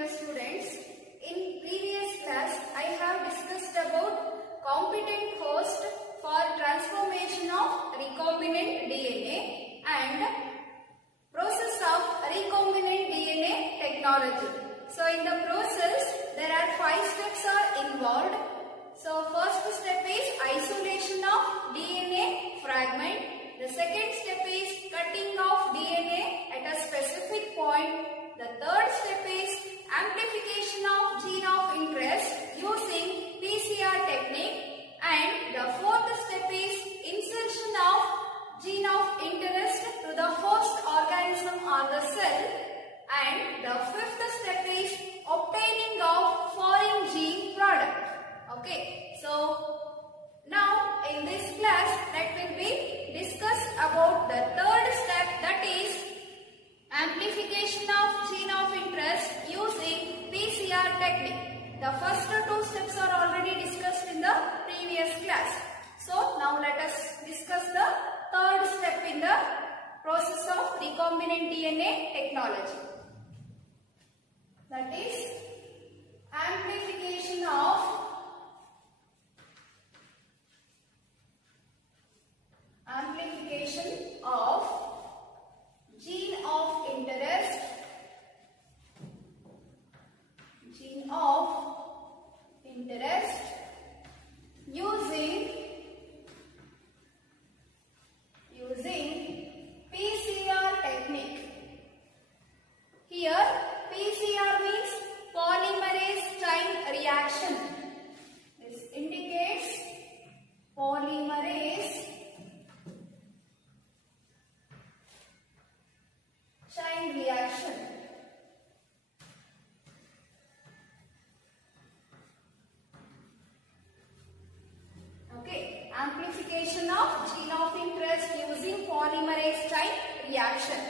dear students. In previous class, I have discussed about competent host for transformation of recombinant DNA and process of recombinant DNA technology. So in the process, there are 5 steps are involved. So first step is isolation of DNA fragment. The second step is cutting of DNA at a specific point. The third step is amplification of gene of interest using PCR technique. And the fourth step is insertion of gene of interest to the host organism or the cell. And the fifth step is obtaining of foreign gene product. Okay, so now in this class that will be discussed about the third step, that is amplification of gene of interest using PCR technique. The first 2 steps are already discussed in the previous class. So now let us discuss the third step in the process of recombinant DNA technology. That is amplification of gene of interest using PCR technique. Here PCR means polymerase chain reaction. This indicates polymerase chain reaction. Okay, amplification of gene of interest using polymerase chain reaction.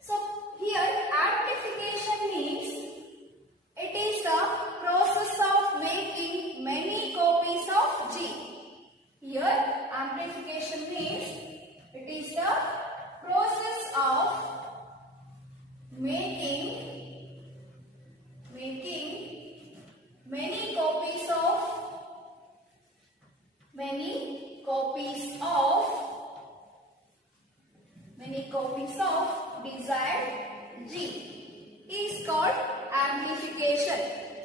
So here amplification means it is a process of making many copies of gene. Here amplification means it is the process of making many copies of desired gene is called amplification.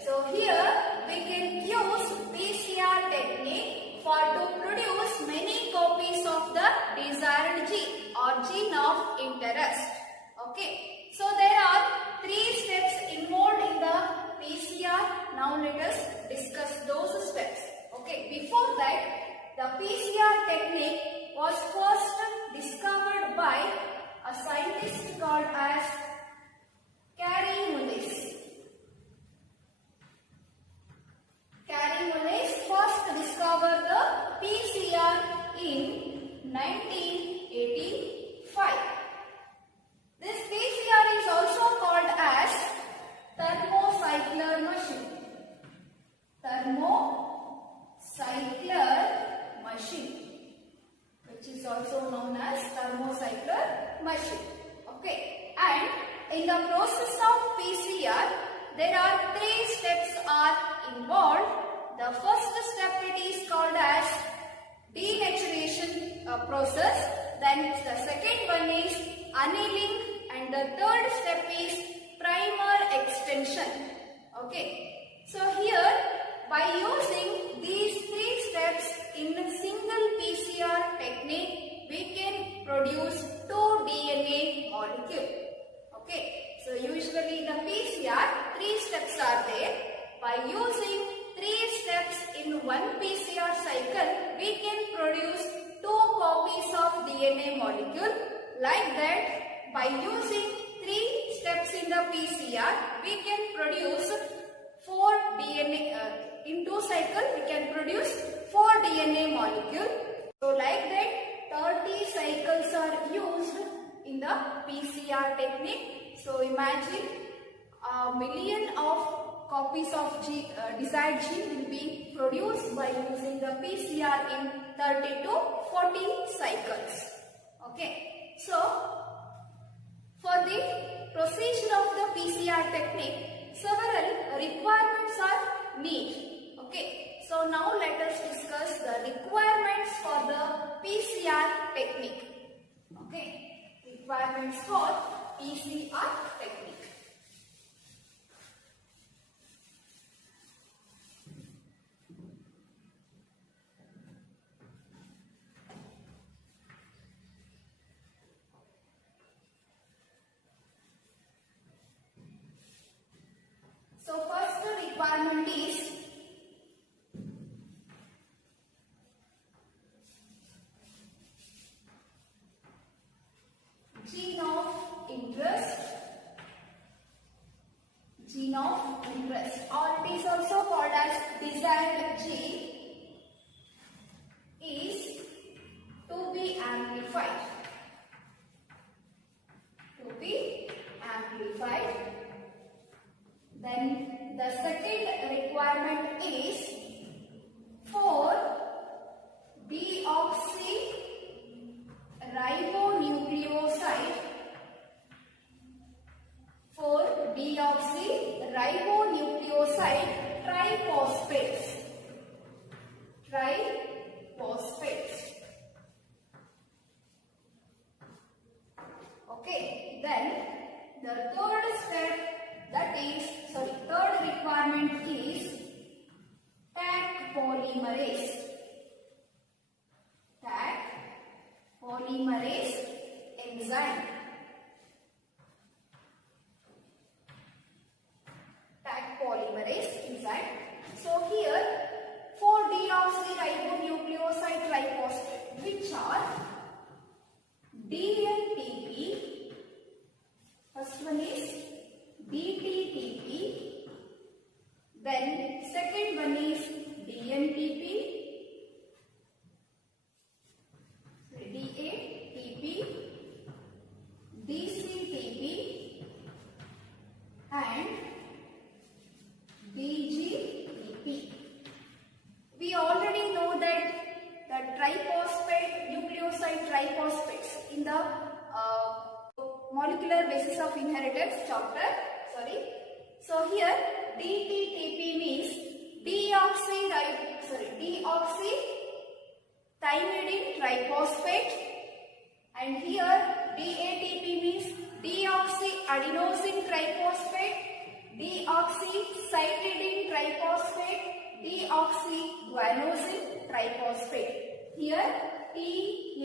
So here we can use PCR technique to produce many copies of the desired gene or gene of interest. Okay. So there are 3 steps involved in the PCR. Now let us discuss those steps. Okay, before that, the PCR technique was first discovered by a scientist called as Kary Mullis. Kary Mullis first discovered the PCR in 1985. This PCR is also called as thermocycler machine. Thermocycler machine, which is also known as thermocycler machine. Okay, and in the process of PCR, there are 3 steps are involved. The first step it is called as denaturation process. Then the second one is annealing. And the third step is primer extension. Okay. So here by using these 3 steps in a single PCR technique, we can produce 2 DNA molecules. Okay. So usually in the PCR 3 steps are there. By using 3 steps in one PCR cycle, we can produce 2 copies of DNA molecule. Like that, by using 3 steps in the PCR, we can produce 4 DNA. In 2 cycles, we can produce 4 DNA molecule. So like that, 30 cycles are used in the PCR technique. So imagine a million of copies of desired gene will be produced by using the PCR in 30 to 40 cycles. Okay. So for the procedure of the PCR technique, several requirements are need. Okay, so now let us discuss the requirements for the PCR technique. Okay, requirements for PCR technique. So first requirement is gene of interest. Gene of interest, or it is also called as desired gene, is to be amplified. To be amplified. Then the second requirement is for deoxyribonucleoside. For deoxyribonucleoside triphosphates. Triphosphates. Okay, then the third step, third requirement is Taq polymerase. Taq polymerase enzyme. Taq polymerase enzyme. So here, for deoxyribonucleoside triphosphate, which are DNTP. First one is DTTP, then second one is DNTP, DATP, DCTP and DGTP. We already know that the triphosphate, nucleoside triphosphates in the molecular basis of inheritance chapter. So here DTTP means deoxythymidine triphosphate, and here DATP means deoxyadenosine triphosphate, deoxycytidine triphosphate, deoxyguanosine triphosphate. Here T, A,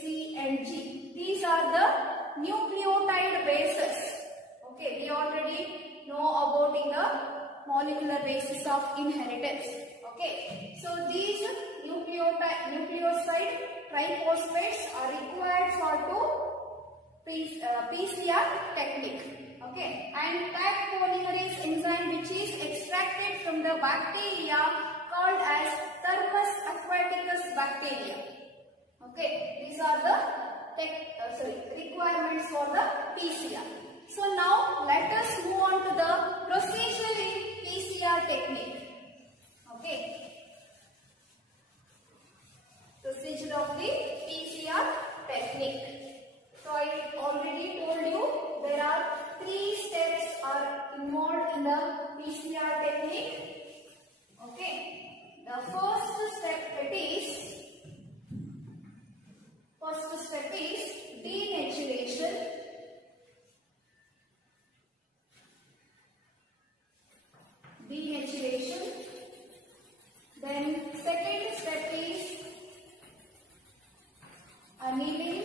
C and G. These are the nucleotide bases. Okay, we already know about in the molecular basis of inheritance. Okay, so these nucleoside triphosphates are required for PCR technique. Okay, and Taq polymerase enzyme, which is extracted from the bacteria called as Thermus aquaticus bacteria. Okay, these are the requirements for the PCR. So now let us move on to the procedure in PCR technique. Okay, procedure of the PCR technique. So I already told you there are 3 steps are involved in the PCR technique. Okay, the first step is denaturation. Then second step is annealing.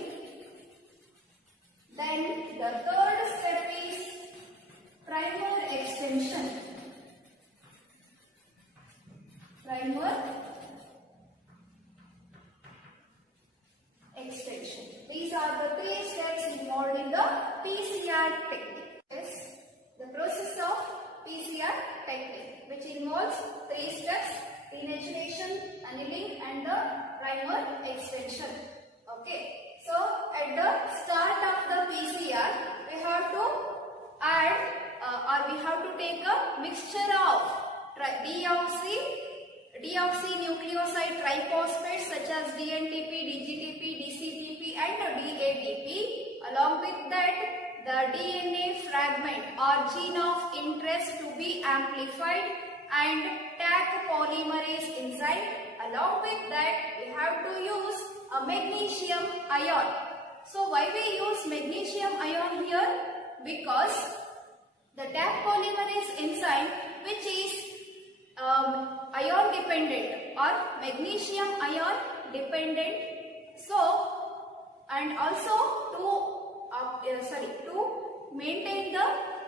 Then the third step is primer extension. These are the 3 steps involved in the PCR technique. Yes, the process of PCR technique, which involves 3 steps: denaturation, annealing and the primer extension. Okay, so at the start of the PCR, we have to add we have to take a mixture of deoxynucleoside triphosphates such as DNTP, DGTP, DCTP and DATP. Along with that, the DNA fragment or gene of interest to be amplified and Taq polymerase enzyme. Along with that, we have to use a magnesium ion. So why we use magnesium ion here? Because the Taq polymerase enzyme, which is ion dependent or magnesium ion dependent. So, and also to maintain the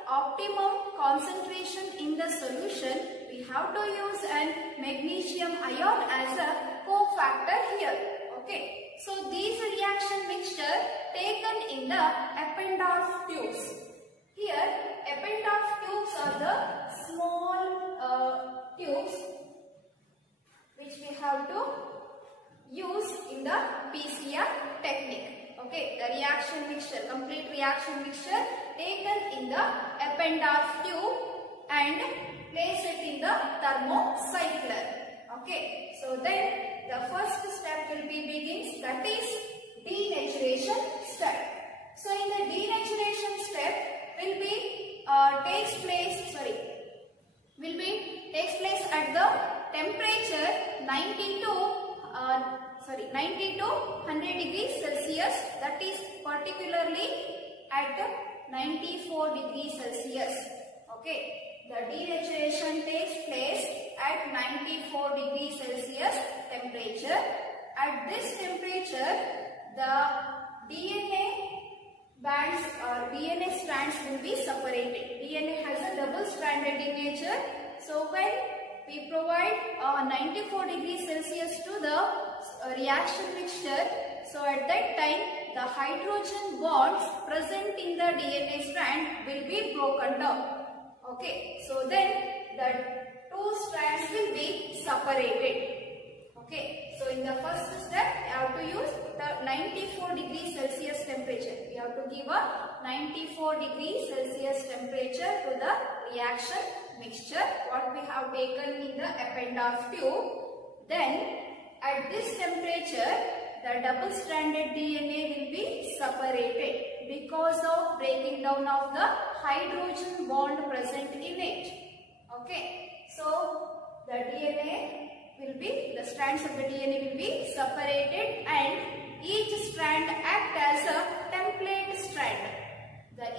optimum concentration in the solution, we have to use an magnesium ion as a cofactor here. Okay. So these reaction mixture taken in the Eppendorf tubes. Here Eppendorf tubes are the small tubes which we have to use in the PCR technique. Okay, the reaction mixture, complete reaction mixture taken in the Eppendorf tube and place it in the thermocycler. Okay, so then the first step will be begins, that is denaturation step. So in the denaturation step will be takes place at the temperature 90 to 100 degrees Celsius, that is particularly at 94 degrees Celsius. Okay, the denaturation takes place at 94 degrees Celsius temperature. At this temperature, the DNA bands or DNA strands will be separated. DNA has a double stranded in nature. So when we provide 94 degrees Celsius to the reaction mixture, so at that time the hydrogen bonds present in the DNA strand will be broken down. Okay, so then the two strands will be separated. Okay, so in the first step, you have to use the 94 degrees Celsius temperature. We have to give a 94 degrees Celsius temperature to the reaction mixture what we have taken in the Eppendorf tube. Then at this temperature, the double stranded DNA will be separated because of breaking down of the hydrogen bond present in it. Okay, so the DNA will be, the strands of the DNA will be separated and each strand act as a template strand.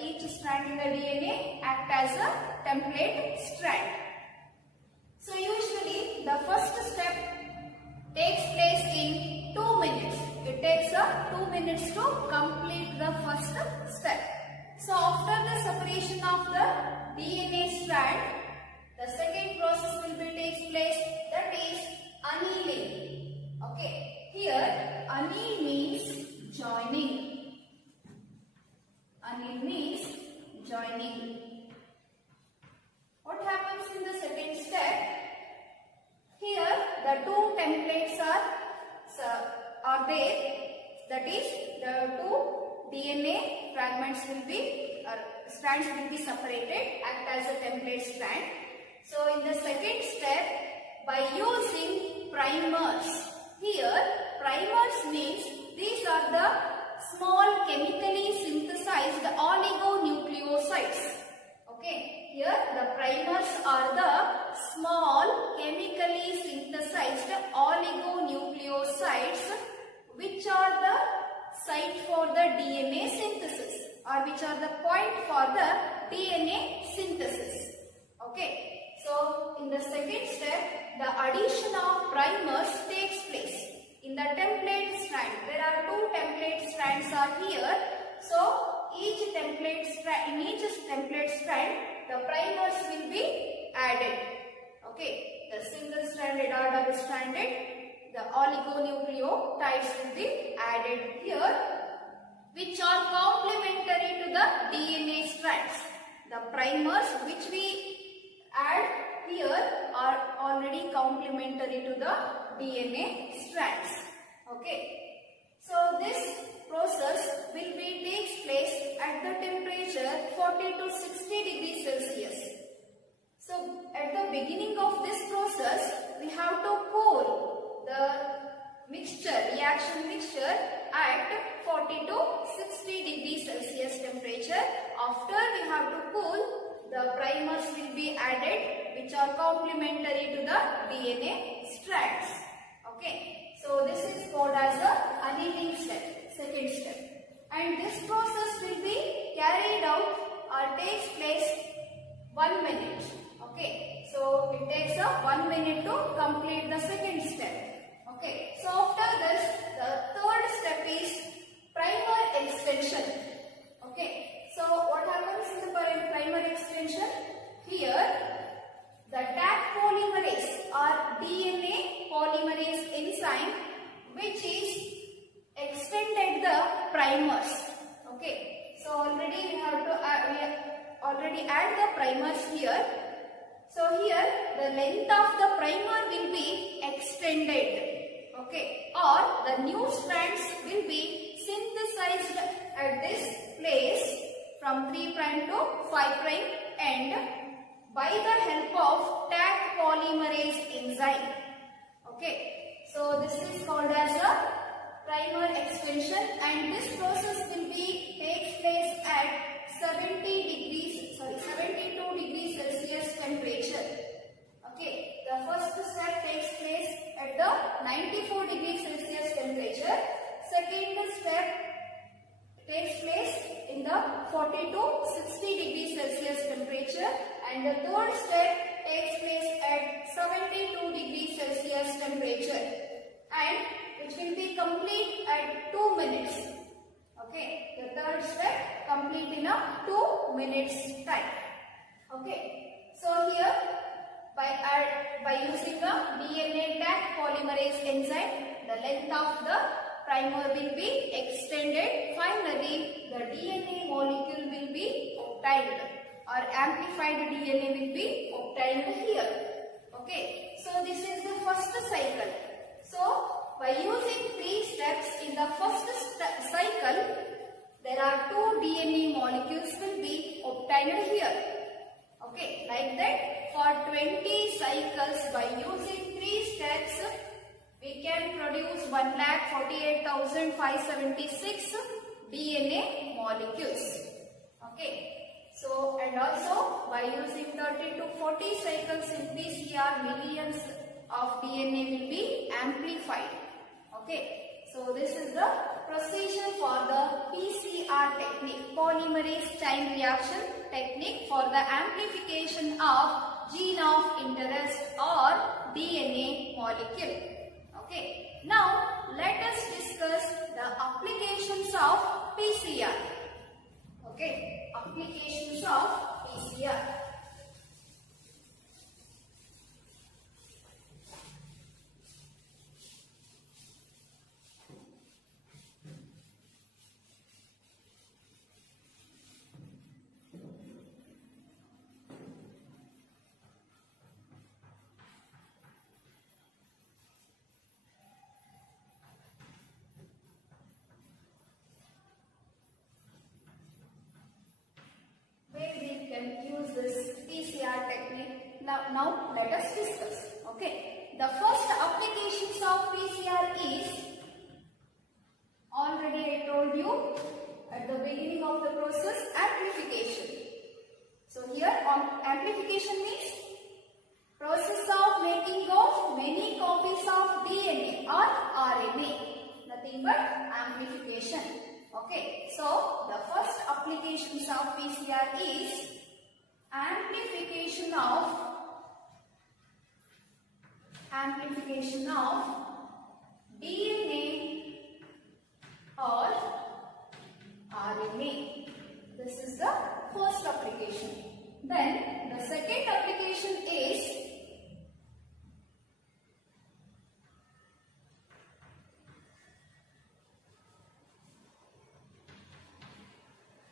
Each strand in the DNA act as a template strand. So usually the first step takes place in 2 minutes. It takes 2 minutes to complete the first step. So after the separation of the DNA strand, the second process will be takes place, that is annealing. Okay, here anneal means joining. Anneal means joining. What happens in the second step? Here the two templates are there. That is, the two DNA fragments will be, strands will be separated, act as a template strand. So in the second step, by using primers. Here primers means these are the small chemically synthesized oligonucleosides. Okay, here the primers are the small chemically synthesized oligonucleosides which are the site for the DNA synthesis or which are the point for the DNA synthesis. Okay, so in the second step, the addition of primers takes place. In the template strand, there are two template strands are here. So each template strand, in each template strand, the primers will be added. Okay, the single stranded or double stranded, the oligonucleotides will be added here, which are complementary to the DNA strands. The primers which we add here are already complementary to the DNA strands. Okay, so this process will be takes place at the temperature 40 to 60 degrees Celsius. So at the beginning of this process, we have to cool the mixture, reaction mixture at 40 to 60 degrees Celsius temperature. after we have to cool, the primers will be added which are complementary to the DNA strands. Okay, so this is called as the annealing step, second step. And this process will be carried out or takes place 1 minute. Okay, so it takes 1 minute to complete the second step. Okay, so after this, the third step is primer extension. Okay, so what happens in the primer extension? Here, the Taq polymerase or DNA polymerase enzyme, which is extended the primers. Okay, so already we have to add the primers here. So here the length of the primer will be extended. Okay, or the new strands will be synthesized at this place from 3' to 5' end by the help of Taq polymerase enzyme. Okay, so this is called as a primer extension, and this process will be takes place at 72 degrees Celsius temperature. Okay, the first step takes place at the 94 degrees Celsius temperature. Second step takes place in the 40 to 60 degrees Celsius temperature, and the third step takes place at 72 degrees Celsius temperature, and which will be complete at 2 minutes. Okay, the third step complete in a 2 minutes time. Okay, so here by using the DNA Taq polymerase enzyme, the length of the primer will be extended. Finally, the DNA molecule will be obtained, or amplified DNA will be obtained here. Okay, so this is the first cycle. So by using 3 steps in the first cycle, there are 2 DNA molecules will be obtained here. Okay, like that for 20 cycles by using 3 steps, we can produce 1,48,576 DNA molecules. Okay, so and also by using 30 to 40 cycles in PCR, millions of DNA will be amplified. Okay, so this is the procedure for the PCR technique, polymerase chain reaction technique, for the amplification of gene of interest or DNA molecule. Okay, now let us discuss the applications of PCR. Okay, applications of PCR. Use this PCR technique. Now let us discuss. Okay, the first applications of PCR is, already I told you at the beginning of the process, amplification. So here amplification means process of making of many copies of DNA or RNA, nothing but amplification. Okay, so the first applications of PCR is amplification of DNA or RNA. This is the first application. Then the second application is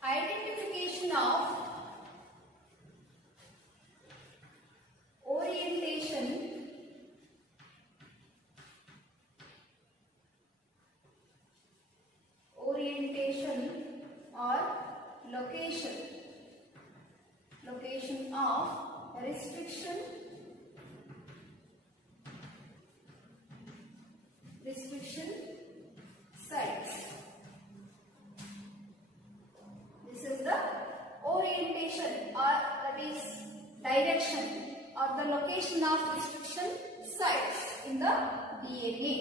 identification of orientation or location of restriction sites. This is the direction or the location of restriction sites in the DNA.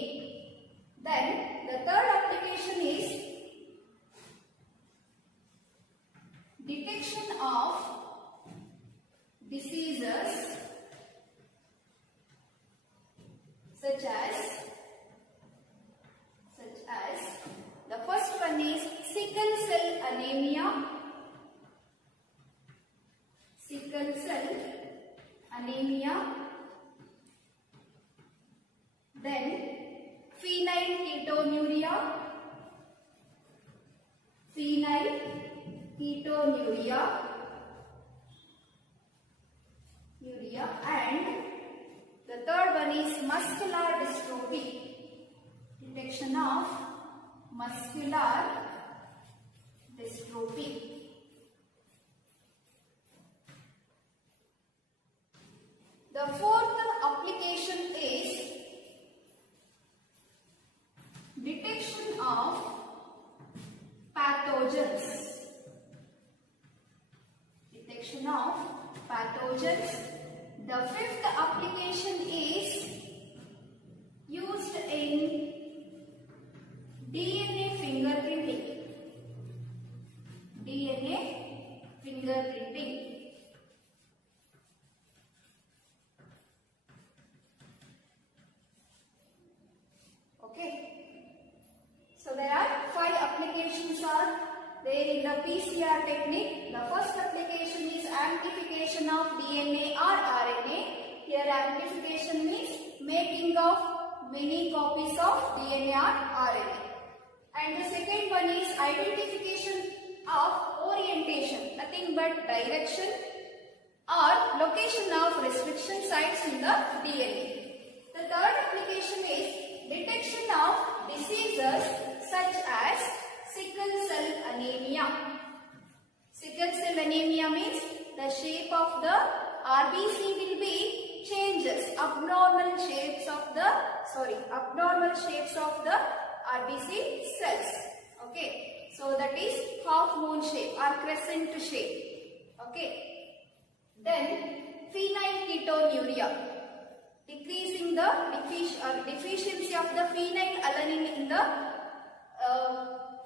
Then the third application is detection of diseases such as the first one is sickle cell anemia. Sickle cell anemia. Then phenylketonuria. Phenylketonuria. And the third one is muscular dystrophy. Detection of muscular dystrophy. The fourth application is detection of pathogens. Detection of pathogens. The fifth application is used in DNA fingerprinting. DNA fingerprinting. Okay. So there are 5 applications are there in the PCR technique. The first application is amplification of DNA or RNA. Here amplification means making of many copies of DNA or RNA. And the second one is identification of orientation, nothing but direction or location of restriction sites in the DNA. The third application is detection of diseases such as sickle cell anemia. Sickle cell anemia means the shape of the RBC will be changes, abnormal shapes of the RBC cells. Okay, so that is half moon shape or crescent shape. Okay, then phenylketonuria, decreasing the deficiency of the phenylalanine in the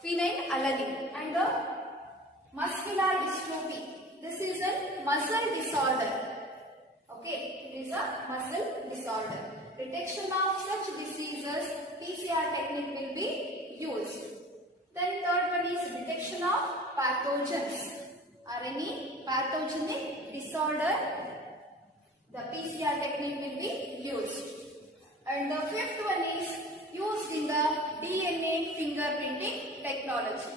phenylalanine. And the muscular dystrophy, this is a muscle disorder. Okay, it is a muscle disorder. Detection of such diseases, PCR technique will be used. Then third one is detection of pathogens or any pathogenic disorder. The PCR technique will be used. And the fifth one is used in the DNA fingerprinting technology.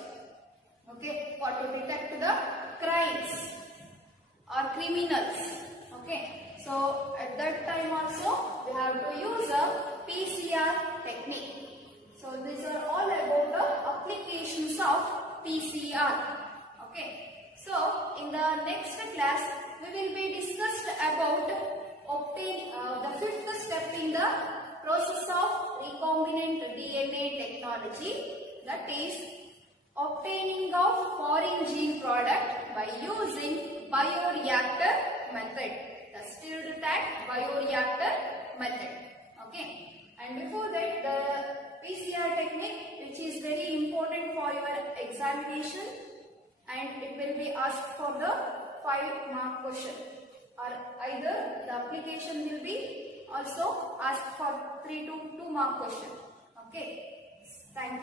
Okay, for to detect the crimes or criminals. Okay, so at that time also we have to use a PCR technique. So these are all about the applications of PCR. Okay, so in the next class we will be discussed about the fifth step in the process of recombinant DNA technology, that is obtaining of foreign gene product by using bioreactor method, the stirred tank bioreactor method. Okay, and before that the PCR technique, which is very important for your examination, and it will be asked for the 5-mark question, or either the application will be also asked for 3 to 2-mark question. Okay, thank you.